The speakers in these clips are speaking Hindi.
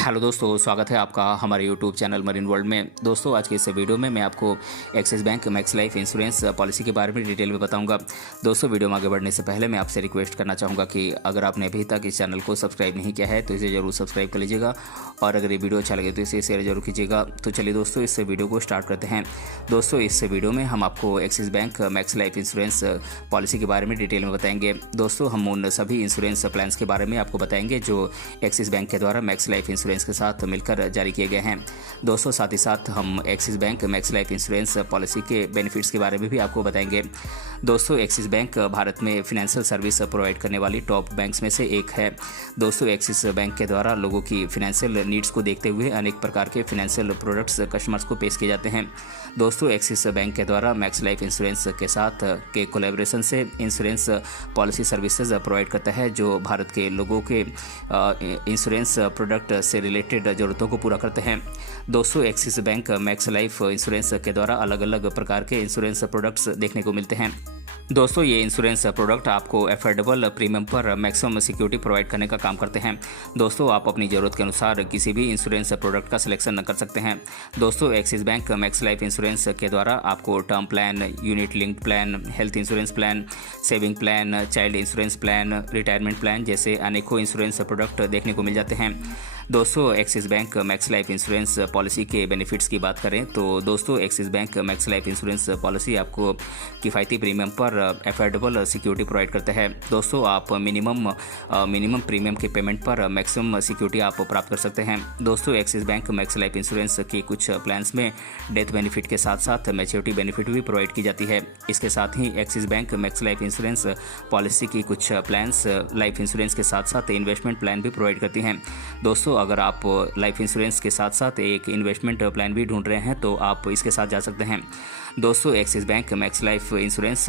हेलो दोस्तों, स्वागत है आपका हमारे यूट्यूब चैनल मरीन वर्ल्ड में। दोस्तों, आज के इस वीडियो में मैं आपको axis Bank Max Life insurance policy के बारे में डिटेल में बताऊंगा। दोस्तों, वीडियो में आगे बढ़ने से पहले मैं आपसे रिक्वेस्ट करना चाहूँगा कि अगर आपने अभी तक इस चैनल को सब्सक्राइब नहीं किया है तो इसे ज़रूर सब्सक्राइब कर लीजिएगा और अगर ये वीडियो अच्छा लगे तो इसे शेयर जरूर कीजिएगा। तो चलिए दोस्तों, इस वीडियो को स्टार्ट करते हैं। दोस्तों, इस वीडियो में हम आपको axis Bank Max Life insurance policy के बारे में डिटेल में बताएंगे। दोस्तों, हम उन सभी इंश्योरेंस प्लान्स के बारे में आपको बताएंगे जो एक्सिस बैंक के द्वारा मैक्स लाइफ इंश्योरेंस के साथ मिलकर जारी किए गए हैं। दोस्तों, साथ ही साथ हम axis Bank Max Life insurance policy के बेनिफिट्स के बारे में भी आपको बताएंगे। दोस्तों, एक्सिस बैंक भारत में फाइनेंशियल सर्विस प्रोवाइड करने वाली टॉप बैंक्स में से एक है। दोस्तों, एक्सिस बैंक के द्वारा लोगों की फाइनेंशियल नीड्स को देखते हुए अनेक प्रकार के फाइनेंशियल प्रोडक्ट्स कस्टमर्स को पेश किए जाते हैं। दोस्तों, एक्सिस बैंक के द्वारा मैक्स लाइफ इंश्योरेंस के साथ के कोलैबोरेशन से इंश्योरेंस पॉलिसी सर्विसेज प्रोवाइड करता है जो भारत के लोगों के इंश्योरेंस प्रोडक्ट से रिलेटेड ज़रूरतों को पूरा करते हैं। दोस्तों, Axis Bank Max Life insurance के द्वारा अलग अलग प्रकार के इंश्योरेंस प्रोडक्ट्स देखने को मिलते हैं। दोस्तों, ये इंश्योरेंस प्रोडक्ट आपको एफोर्डेबल प्रीमियम पर मैक्सिमम सिक्योरिटी प्रोवाइड करने का काम करते हैं। दोस्तों, आप अपनी ज़रूरत के अनुसार किसी भी इंश्योरेंस प्रोडक्ट का सिलेक्शन कर सकते हैं। दोस्तों, Axis Bank Max Life insurance के द्वारा आपको term plan, unit linked plan, health insurance plan, saving plan, child insurance plan, retirement plan जैसे अनेकों इंश्योरेंस प्रोडक्ट देखने को मिल जाते हैं। दोस्तों, Axis Bank Max Life insurance policy के बेनिफिट्स की बात करें तो दोस्तों, Axis Bank Max Life insurance policy आपको किफ़ायती प्रीमियम पर एफोर्डेबल सिक्योरिटी प्रोवाइड करता है। दोस्तों, आप मिनिमम प्रीमियम के पेमेंट पर मैक्सिमम सिक्योरिटी आप प्राप्त कर सकते हैं। दोस्तों, Axis Bank Max Life insurance के कुछ प्लान्स में डेथ बेनिफिट के साथ साथ मैच्योरिटी बेनिफिट भी प्रोवाइड की जाती है। इसके साथ ही Axis Bank Max Life insurance policy की कुछ प्लान्स लाइफ इंश्योरेंस के साथ साथ इन्वेस्टमेंट प्लान भी प्रोवाइड करती हैं। दोस्तों, अगर आप लाइफ इंश्योरेंस के साथ साथ एक इन्वेस्टमेंट प्लान भी ढूंढ रहे हैं तो आप इसके साथ जा सकते हैं। दोस्तों, Axis Bank Max Life insurance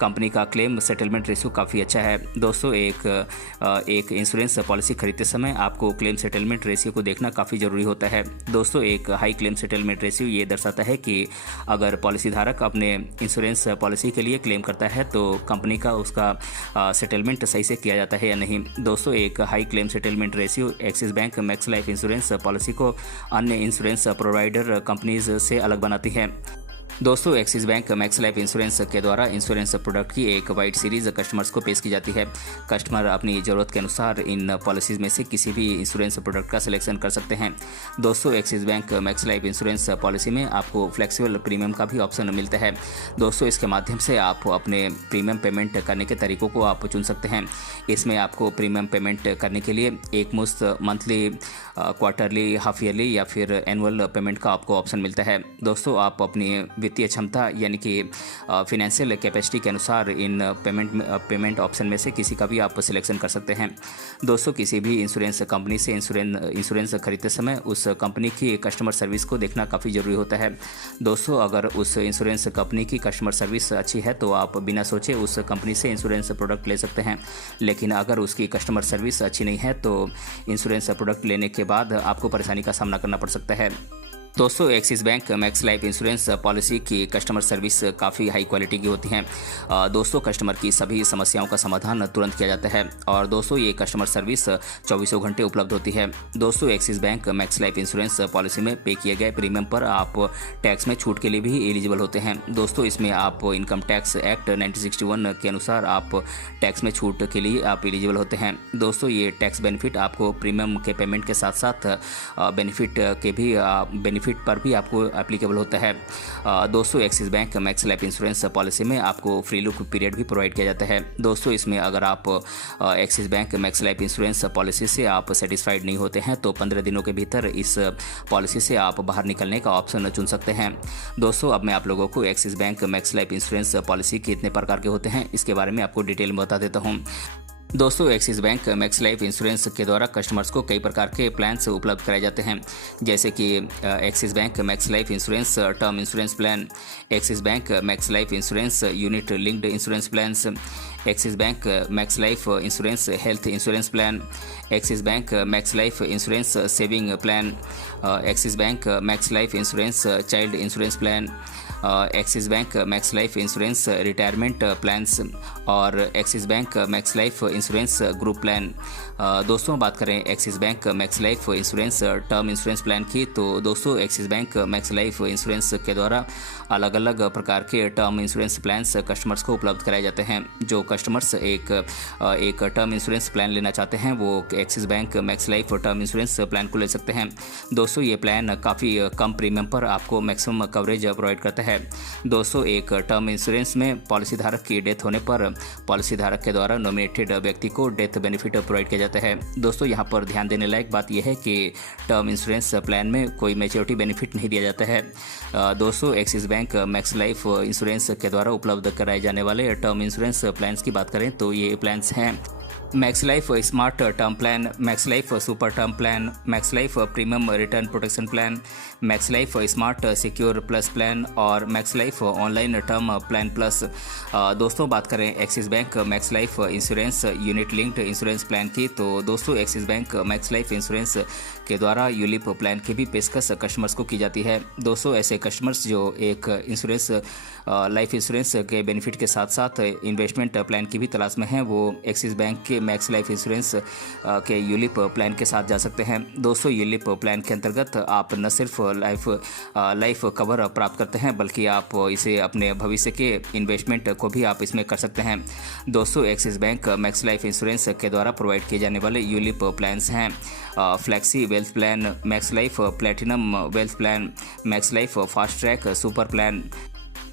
company का क्लेम सेटलमेंट रेशियो काफ़ी अच्छा है। दोस्तों, एक इंश्योरेंस पॉलिसी खरीदते समय आपको क्लेम सेटलमेंट रेशियो को देखना काफ़ी ज़रूरी होता है। दोस्तों, एक हाई क्लेम सेटलमेंट रेशियो ये दर्शाता है कि अगर पॉलिसी धारक अपने इंश्योरेंस पॉलिसी के लिए क्लेम करता है तो कंपनी का उसका सेटलमेंट सही से किया जाता है या नहीं। दोस्तों, एक high claim settlement ratio axis Bank Max Life insurance policy को अन्य इंश्योरेंस प्रोवाइडर कंपनीज से अलग बनाती है। दोस्तों, Axis Bank Max Life insurance के द्वारा इंश्योरेंस प्रोडक्ट की एक वाइड सीरीज कस्टमर्स को पेश की जाती है। कस्टमर अपनी ज़रूरत के अनुसार इन पॉलिसीज़ में से किसी भी इंश्योरेंस प्रोडक्ट का सिलेक्शन कर सकते हैं। दोस्तों, Axis Bank Max Life insurance policy में आपको फ्लेक्सिबल प्रीमियम का भी ऑप्शन मिलता है। दोस्तों, इसके माध्यम से आप अपने प्रीमियम पेमेंट करने के तरीकों को आप चुन सकते हैं। इसमें आपको प्रीमियम पेमेंट करने के लिए एक मुश्त मंथली, क्वार्टरली, हाफ ईयरली या फिर एनुअल पेमेंट का आपको ऑप्शन मिलता है। दोस्तों, आप अपनी वित्तीय क्षमता यानी कि फिनेंशियल कैपेसिटी के अनुसार इन पेमेंट ऑप्शन में से किसी का भी आप सिलेक्शन कर सकते हैं। दोस्तों, किसी भी इंश्योरेंस कंपनी से इंश्योरेंस खरीदते समय उस कंपनी की कस्टमर सर्विस को देखना काफ़ी ज़रूरी होता है। दोस्तों, अगर उस इंश्योरेंस कंपनी की कस्टमर सर्विस अच्छी है तो आप बिना सोचे उस कंपनी से इंश्योरेंस प्रोडक्ट ले सकते हैं, लेकिन अगर उसकी कस्टमर सर्विस अच्छी नहीं है तो इंश्योरेंस प्रोडक्ट लेने के बाद आपको परेशानी का सामना करना पड़ सकता है। दोस्तों, Axis Bank Max Life insurance policy की कस्टमर सर्विस काफ़ी हाई क्वालिटी की होती हैं। दोस्तों, कस्टमर की सभी समस्याओं का समाधान तुरंत किया जाता है और दोस्तों, ये कस्टमर सर्विस 24 घंटे उपलब्ध होती है। दोस्तों, Axis Bank Max Life insurance policy में पे किए गए प्रीमियम पर आप टैक्स में छूट के लिए भी एलिजिबल होते हैं। दोस्तों, इसमें आप इनकम टैक्स एक्ट 1961 के अनुसार आप टैक्स में छूट के लिए आप एलिजिबल होते हैं। दोस्तों, ये टैक्स बेनिफिट आपको प्रीमियम के पेमेंट के साथ साथ बेनिफिट पर भी आपको एप्लीकेबल होता है। दोस्तों, Axis Bank Max Life insurance policy में आपको फ्री लुक पीरियड भी प्रोवाइड किया जाता है। दोस्तों, इसमें अगर आप axis Bank Max Life insurance policy से आप सेटिस्फाइड नहीं होते हैं तो 15 दिनों के भीतर इस पॉलिसी से आप बाहर निकलने का ऑप्शन चुन सकते हैं। दोस्तों, अब मैं आप लोगों को axis Bank Max Life insurance policy कितने प्रकार के होते हैं इसके बारे में आपको डिटेल में बता देता हूँ। दोस्तों, Axis Bank Max Life insurance के द्वारा कस्टमर्स को कई प्रकार के प्लान्स उपलब्ध कराए जाते हैं, जैसे कि Axis Bank Max Life insurance term insurance plan, Axis Bank Max Life insurance unit linked insurance plans, Axis Bank Max Life insurance health insurance plan, Axis Bank Max Life insurance saving plan, Axis Bank Max Life insurance child insurance plan, Axis Bank Max Life insurance retirement plans और Axis Bank Max Life insurance group plan. दोस्तों बात करें Axis Bank Max Life insurance term insurance plan की, तो दोस्तों Axis Bank Max Life insurance के द्वारा अलग अलग प्रकार के टर्म इंश्योरेंस प्लान्स कस्टमर्स को उपलब्ध कराए जाते हैं। जो कस्टमर्स एक टर्म इंश्योरेंस प्लान लेना चाहते हैं वो axis Bank Max life term insurance plan को ले सकते हैं। दोस्तों ये प्लान काफ़ी कम प्रीमियम पर आपको मैक्सिमम कवरेज प्रोवाइड करता है। दोस्तों एक टर्म इंश्योरेंस में पॉलिसी धारक की डेथ होने पर पॉलिसी धारक के द्वारा नॉमिनेटेड व्यक्ति को डेथ बेनिफिट प्रोवाइड किया जाता है। दोस्तों यहाँ पर ध्यान देने लायक बात यह है कि टर्म इंश्योरेंस प्लान में कोई मैच्योरिटी बेनिफिट नहीं दिया जाता है। दोस्तों Axis Bank Max Life insurance के द्वारा उपलब्ध कराए जाने वाले टर्म इंश्योरेंस प्लान्स की बात करें तो ये प्लान्स हैं Max Life smart term plan, Max Life super term plan, Max Life premium return protection plan, Max Life smart secure plus plan और Max Life online term plan plus. दोस्तों बात करें Axis Bank Max Life insurance unit linked insurance plan की, तो दोस्तों Axis Bank Max Life insurance के द्वारा यूलिप प्लान की भी पेशकश कस्टमर्स को की जाती है। दोस्तों ऐसे कस्टमर्स जो एक इंश्योरेंस लाइफ इंश्योरेंस के बेनिफिट के साथ साथ इन्वेस्टमेंट प्लान की भी तलाश में हैं, वो एक्सिस बैंक के मैक्स लाइफ इंश्योरेंस के यूलिप प्लान के साथ जा सकते हैं। दोस्तों यूलिप प्लान के अंतर्गत आप न सिर्फ लाइफ कवर प्राप्त करते हैं बल्कि आप इसे अपने भविष्य के इन्वेस्टमेंट को भी आप इसमें कर सकते हैं। दोस्तों Axis Bank Max Life insurance के द्वारा प्रोवाइड किए जाने वाले यूलिप प्लान्स हैं flexi wealth plan, Max life platinum wealth plan, Max life fast track super plan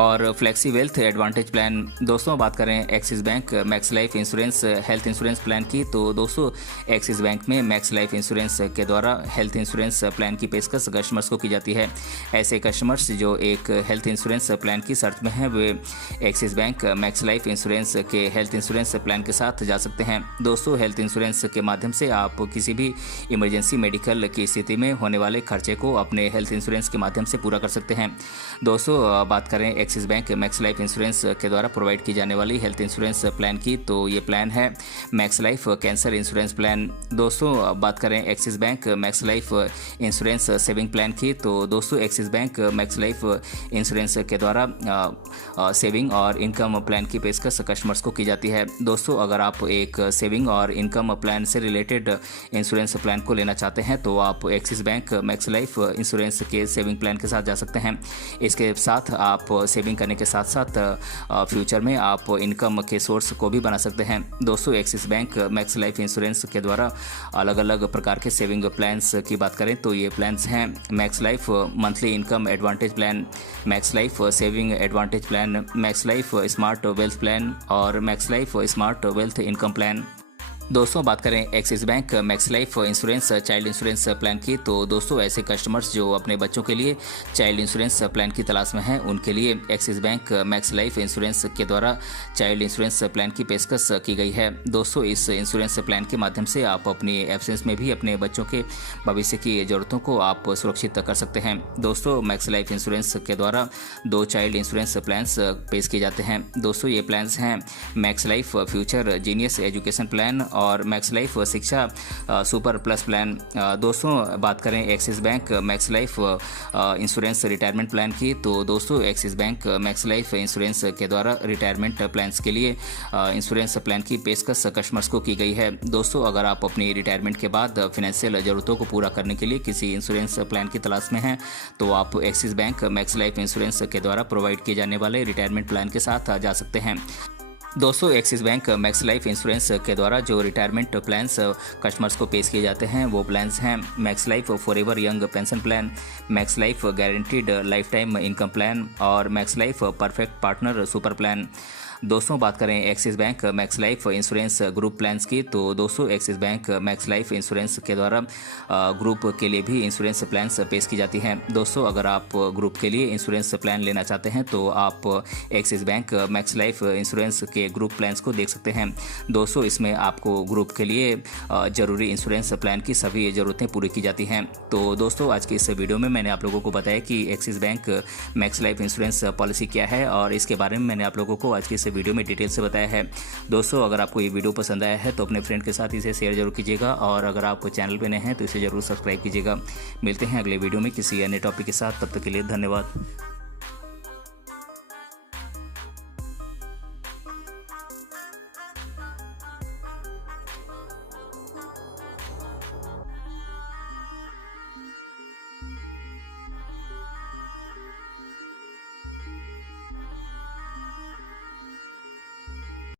और फ्लेक्सी वेल्थ एडवांटेज प्लान। दोस्तों बात करें Axis Bank Max Life insurance health insurance plan की, तो दोस्तों एक्सिस बैंक में मैक्स लाइफ इंश्योरेंस के द्वारा हेल्थ इंश्योरेंस प्लान की पेशकश कस्टमर्स को की जाती है। ऐसे कस्टमर्स जो एक हेल्थ इंश्योरेंस प्लान की शर्त में हैं वे Axis Bank Max Life insurance के हेल्थ इंश्योरेंस प्लान के साथ जा सकते हैं। दोस्तों हेल्थ इंश्योरेंस के माध्यम से आप किसी भी इमरजेंसी मेडिकल की स्थिति में होने वाले खर्चे को अपने हेल्थ इंश्योरेंस के माध्यम से पूरा कर सकते हैं। दोस्तों बात करें Axis Bank Max Life insurance के द्वारा प्रोवाइड की जाने वाली हेल्थ इंश्योरेंस प्लान की, तो ये प्लान है max life cancer insurance plan. दोस्तों बात करें Axis Bank Max Life insurance saving plan की, तो दोस्तों Axis Bank Max Life insurance के द्वारा सेविंग और इनकम प्लान की पेशकश कस्टमर्स को की जाती है। दोस्तों अगर आप एक सेविंग और इनकम प्लान से रिलेटेड इंश्योरेंस प्लान को लेना चाहते हैं तो आप axis Bank Max Life insurance के सेविंग प्लान के साथ जा सकते हैं। इसके साथ आप सेविंग करने के साथ साथ फ्यूचर में आप इनकम के सोर्स को भी बना सकते हैं। दोस्तों Axis Bank Max Life insurance के द्वारा अलग अलग प्रकार के सेविंग प्लान्स की बात करें तो ये प्लान्स हैं Max Life monthly income advantage plan, Max Life saving advantage plan, Max Life smart wealth plan और Max Life smart wealth income plan. दोस्तों बात करें Axis Bank Max Life insurance child insurance plan की, तो दोस्तों ऐसे कस्टमर्स जो अपने बच्चों के लिए चाइल्ड इंश्योरेंस प्लान की तलाश में हैं उनके लिए axis Bank Max Life insurance के द्वारा चाइल्ड इंश्योरेंस प्लान की पेशकश की गई है। दोस्तों इस इंश्योरेंस प्लान के माध्यम से आप अपनी एब्सेंस में भी अपने बच्चों के भविष्य की ज़रूरतों को आप सुरक्षित कर सकते हैं। दोस्तों मैक्स लाइफ इंश्योरेंस के द्वारा 2 चाइल्ड इंश्योरेंस प्लान्स पेश किए जाते हैं। दोस्तों ये प्लान्स हैं Max life future genius education plan और मैक्स लाइफ शिक्षा सुपर प्लस प्लान। दोस्तों बात करें Axis Bank Max Life insurance retirement plan की, तो दोस्तों Axis Bank Max Life insurance के द्वारा रिटायरमेंट प्लान्स के लिए इंश्योरेंस प्लान की पेशकश कस्टमर्स को की गई है। दोस्तों अगर आप अपनी रिटायरमेंट के बाद फाइनेंशियल ज़रूरतों को पूरा करने के लिए किसी इंश्योरेंस प्लान की तलाश में हैं तो आप axis Bank Max Life insurance के द्वारा प्रोवाइड किए जाने वाले रिटायरमेंट प्लान के साथ जा सकते हैं। दोस्तों Axis Bank Max Life insurance के द्वारा जो रिटायरमेंट प्लान्स कस्टमर्स को पेश किए जाते हैं वो प्लान्स हैं Max Life forever young pension plan, Max Life guaranteed life time income plan और Max Life perfect partner super plan. दोस्तों बात करें Axis Bank Max Life insurance group plans की, तो दोस्तों Axis Bank Max Life insurance के द्वारा ग्रुप के लिए भी इंश्योरेंस प्लान्स पेश की जाती हैं। दोस्तों अगर आप ग्रुप के लिए इंश्योरेंस प्लान लेना चाहते हैं तो आप axis Bank Max Life insurance के ग्रुप प्लान्स को देख सकते हैं। दोस्तों इसमें आपको ग्रुप के लिए ज़रूरी इंश्योरेंस प्लान की सभी ज़रूरतें पूरी की जाती हैं। तो दोस्तों आज की इस वीडियो में मैंने आप लोगों को बताया कि Axis Bank Max Life insurance policy क्या है और इसके बारे में मैंने आप लोगों को आज की इस वीडियो में डिटेल से बताया है। दोस्तों अगर आपको ये वीडियो पसंद आया है तो अपने फ्रेंड के साथ इसे शेयर जरूर कीजिएगा और अगर आप चैनल पे नए हैं तो इसे जरूर सब्सक्राइब कीजिएगा। मिलते हैं अगले वीडियो में किसी अन्य टॉपिक के साथ, तब तक के लिए धन्यवाद।